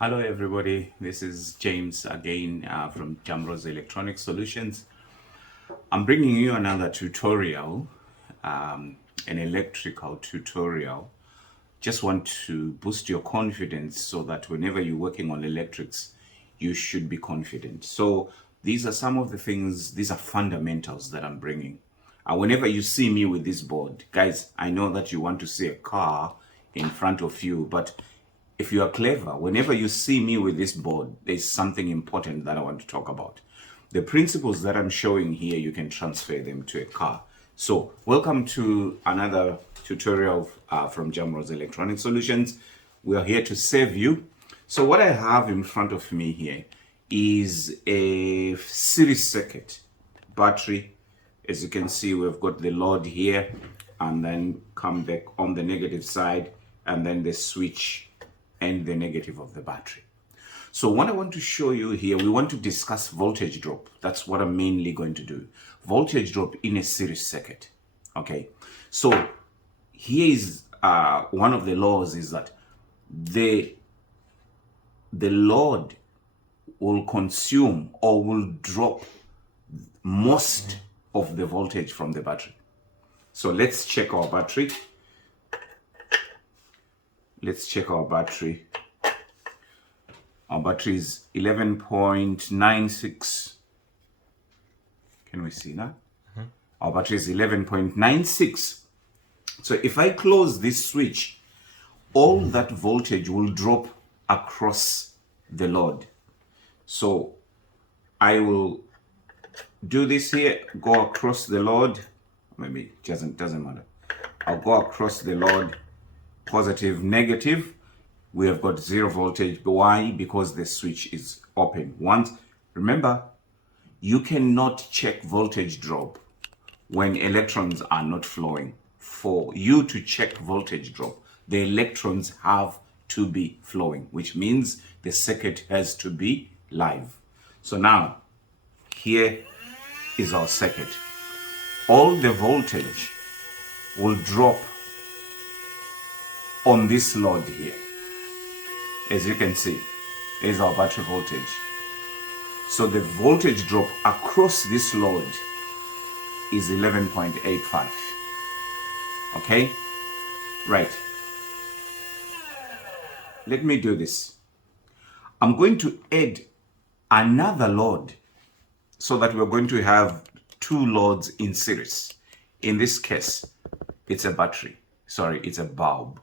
Hello everybody, this is James again from Jamro's Electronic Solutions. I'm bringing you another tutorial, an electrical tutorial. Just want to boost your confidence so that whenever you're working on electrics, you should be confident. So these are some of the things, these are fundamentals that I'm bringing. Whenever you see me with this board, guys, I know that you want to see a car in front of you, but if you are clever, whenever you see me with this board, there's something important that I want to talk about. The principles that I'm showing here, you can transfer them to a car. So welcome to another tutorial from Jamro's Electronic Solutions. We are here to save you. So what I have in front of me here is a series circuit battery. As you can see, we've got the load here, and then come back on the negative side, and then the switch and the negative of the battery. So what I want to show you here, we want to discuss voltage drop. That's what I'm mainly going to do. Voltage drop in a series circuit. Okay. So here is one of the laws is that the load will consume or will drop most of the voltage from the battery. So let's check our battery. Let's check our battery. Our battery is 11.96. Can we see that? Our battery is 11.96. So if I close this switch, all that voltage will drop across the load. So I will do this here, go across the load. Maybe it doesn't matter. I'll go across the load. Positive, negative, we have got zero voltage. Why? Because the switch is open. Remember, you cannot check voltage drop when electrons are not flowing. For you to check voltage drop, the electrons have to be flowing, which means the circuit has to be live. So now, here is our circuit. All the voltage will drop on this load here. As you can see, is our battery voltage. So the voltage drop across this load is 11.85. Okay? Right. Let me do this. I'm going to add another load so that we're going to have two loads in series. In this case, it's a battery. Sorry, it's a bulb.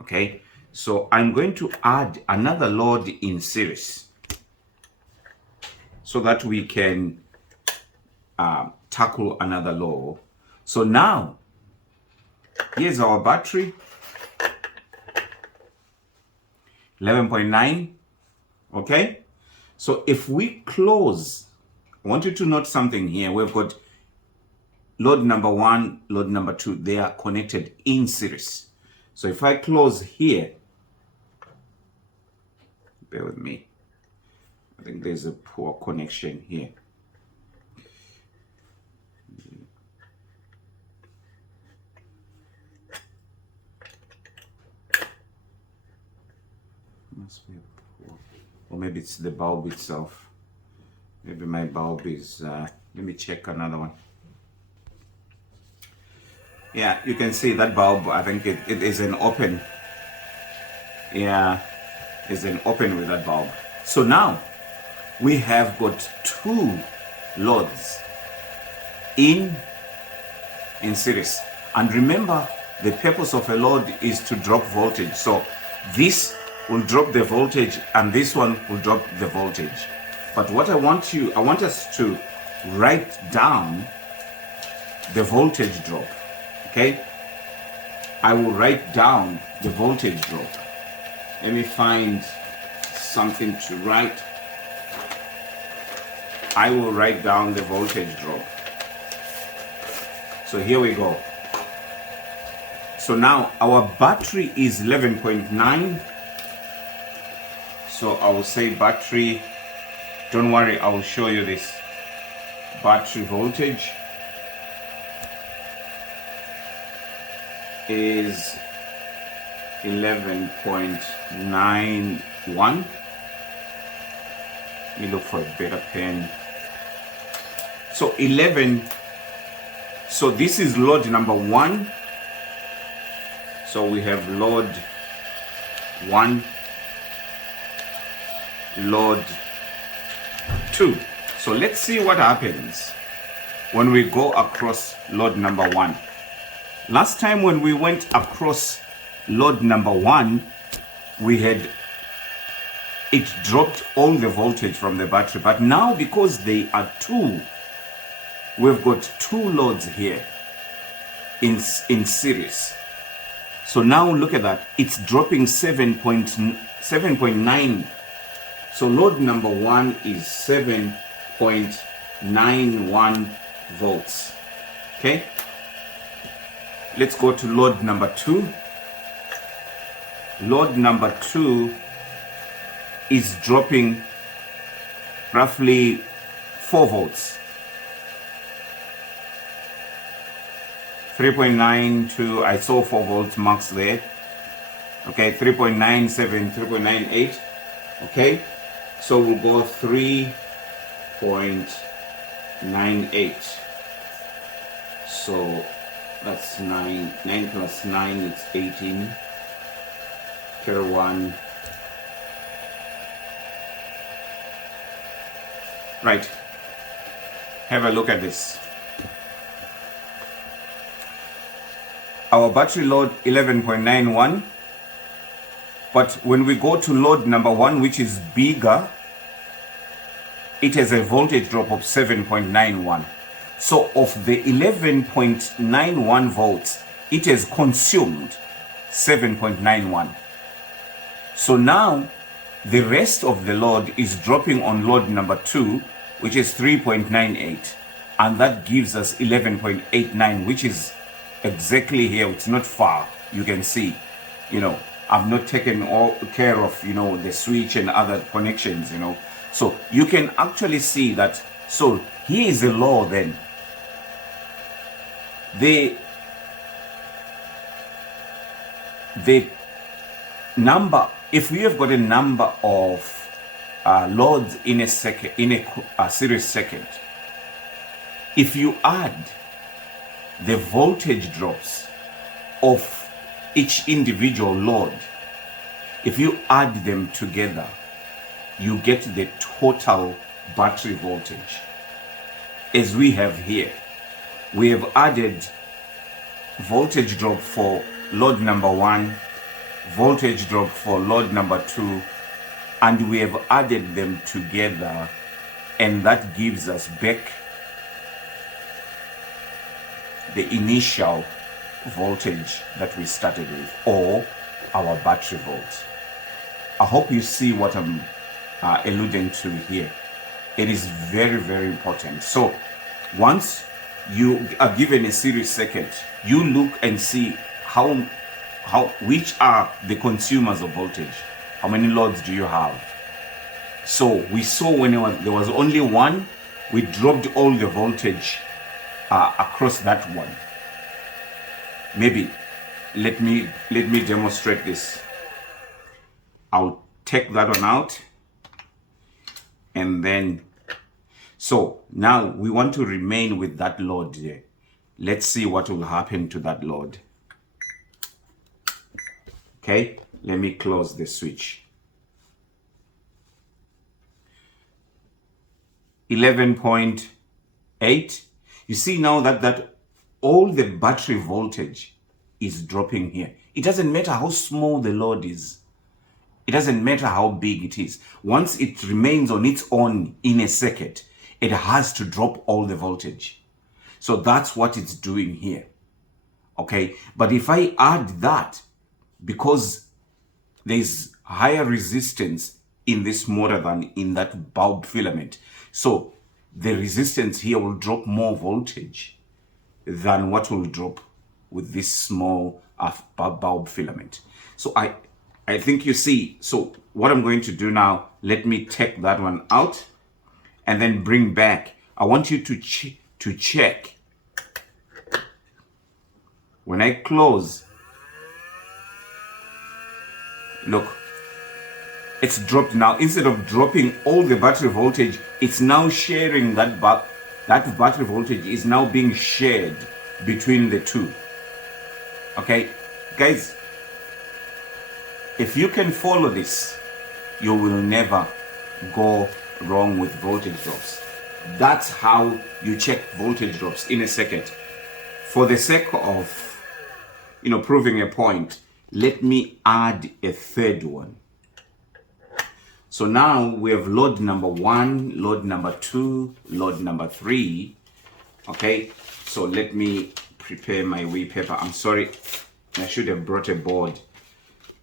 Okay, so I'm going to add another load in series so that we can tackle another load. So now, here's our battery, 11.9, okay? So if we close, I want you to note something here. We've got load number 1, load number 2, they are connected in series. So if I close here, bear with me. I think there's a poor connection here. Must be a poor, or maybe it's the bulb itself. Maybe my bulb is, let me check another one. Yeah, you can see that bulb, I think it is an open. Yeah, is an open with that bulb. So now we have got two loads in series. And remember, the purpose of a load is to drop voltage. So this will drop the voltage and this one will drop the voltage. But what I want us to write down the voltage drop. Okay, I will write down the voltage drop. Let me find something to write. I will write down the voltage drop. So here we go. So now our battery is 11.9. So I will say battery, don't worry, I will show you this. Battery voltage is 11.9 1. Let me look for a better pen. So 11. So this is load number 1. So we have load 1, load 2. So let's see what happens when we go across load number 1. Last time when we went across load number 1, it dropped all the voltage from the battery. But now, because they are 2, we've got 2 loads here in series. So now look at that. It's dropping 7.9. So load number 1 is 7.91 volts. Okay. Let's go to load number 2. Load number 2 is dropping roughly 4 volts. 3.92, I saw 4 volts marks there. Okay, 3.97, 3.98. Okay, so we'll go 3.98. So that's 9 plus 9, it's 18. Carry 1. Right, have a look at this. Our battery load 11.91, but when we go to load number 1, which is bigger, it has a voltage drop of 7.91. So of the 11.91 volts, it has consumed 7.91. So now the rest of the load is dropping on load number 2, which is 3.98, and that gives us 11.89, which is exactly here. It's not far. You can see, I've not taken all care of, the switch and other connections, So you can actually see that. So here is the law then. The number, if we have got a number of loads in a second, in a series second, if you add the voltage drops of each individual load, if you add them together, you get the total battery voltage. As we have here, we have added voltage drop for load number 1, voltage drop for load number 2, and we have added them together, and that gives us back the initial voltage that we started with, or our battery volt. I hope you see what I'm alluding to here. It is very, very important. So once you are given a series circuit, you look and see which are the consumers of voltage. How many loads do you have? So we saw when there was only one, we dropped all the voltage across that one. Maybe let me demonstrate this. I'll take that one out, and then so now we want to remain with that load there. Let's see what will happen to that load. Okay, let me close the switch. 11.8. You see now that all the battery voltage is dropping here. It doesn't matter how small the load is. It doesn't matter how big it is. Once it remains on its own in a circuit, it has to drop all the voltage. So that's what it's doing here. Okay, but if I add that, because there's higher resistance in this motor than in that bulb filament, so the resistance here will drop more voltage than what will drop with this small bulb filament. So I think you see. So what I'm going to do now, let me take that one out and then bring back. I want you to check. When I close, look, It's dropped now. Instead of dropping all the battery voltage, it's now sharing that battery voltage is now being shared between the two. Okay, guys, if you can follow this, you will never go wrong with voltage drops. That's how you check voltage drops in a circuit. For the sake of, proving a point, let me add a third one. So now we have load number 1, load number 2, load number 3. Okay, so let me prepare my wee paper. I'm sorry, I should have brought a board.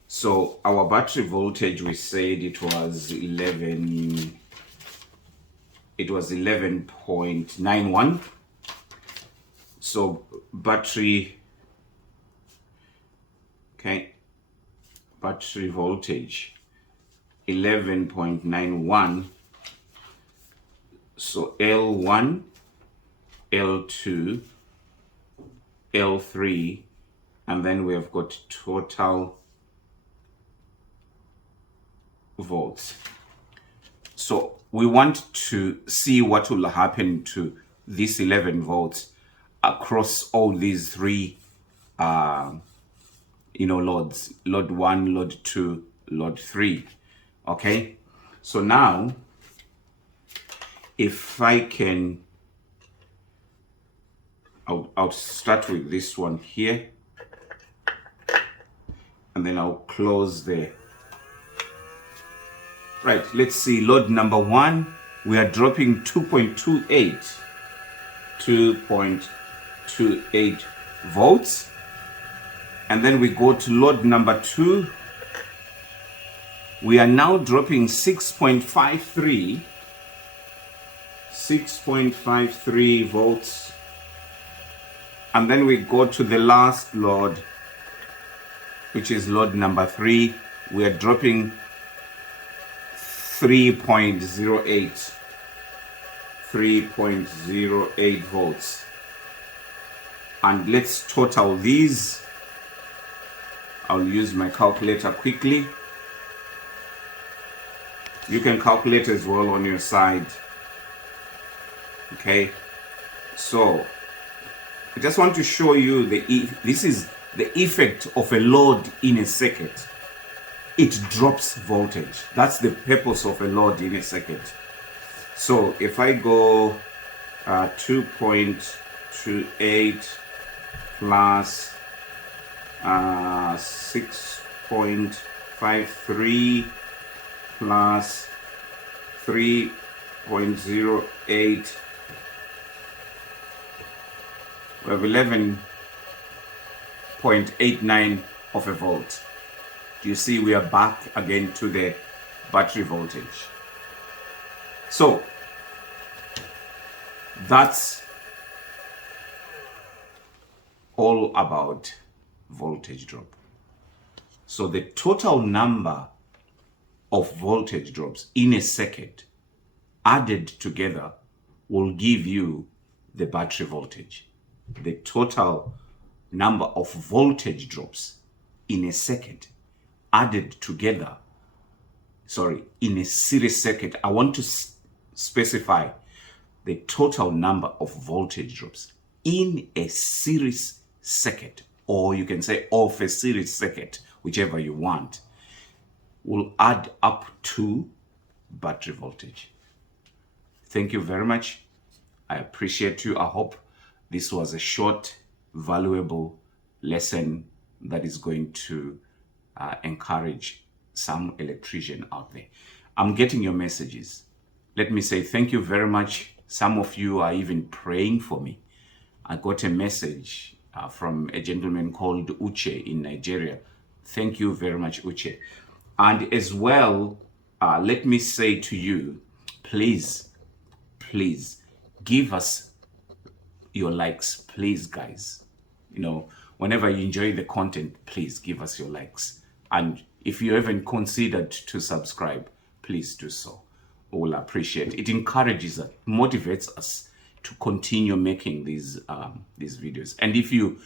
So our battery voltage, we said it was 11.91. So battery voltage 11.91. So L1, L2, L3, and then we have got total volts. So we want to see what will happen to this 11 volts across all these three loads: load 1, load 2, load 3. Okay, so now if I can, I'll start with this one here, and then I'll close there. Right, let's see. Load number 1, we are dropping 2.28 volts. And then we go to load number 2. We are now dropping 6.53 volts. And then we go to the last load, which is load number 3. We are dropping 3.08 volts. And let's total these. I'll use my calculator quickly. You can calculate as well on your side. Okay, so I just want to show you this is the effect of a load in a circuit. It drops voltage. That's the purpose of a load in a circuit. So if I go 2.28 plus 6.53 plus 3.08, we have 11.89 of a volt. You see, we are back again to the battery voltage. So that's all about voltage drop. So the total number of voltage drops in a circuit added together will give you the battery voltage. The total number of voltage drops in a circuit added together, in a series circuit, I want to specify the total number of voltage drops in a series circuit, or you can say of a series circuit, whichever you want, will add up to battery voltage. Thank you very much. I appreciate you. I hope this was a short, valuable lesson that is going to encourage some electrician out there. I'm getting your messages. Let me say thank you very much. Some of you are even praying for me. I got a message from a gentleman called Uche in Nigeria. Thank you very much, Uche. And as well, let me say to you, please give us your likes, please, guys. Whenever you enjoy the content, please give us your likes. And if you haven't considered to subscribe, please do so. We'll appreciate it. It encourages us, motivates us to continue making these videos. And if you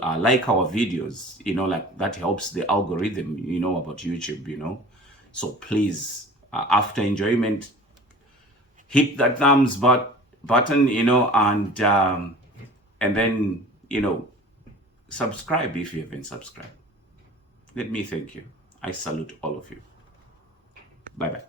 like our videos, like that helps the algorithm, about YouTube, So please, after enjoyment, hit that button, and then, subscribe if you haven't subscribed. Let me thank you. I salute all of you. Bye-bye.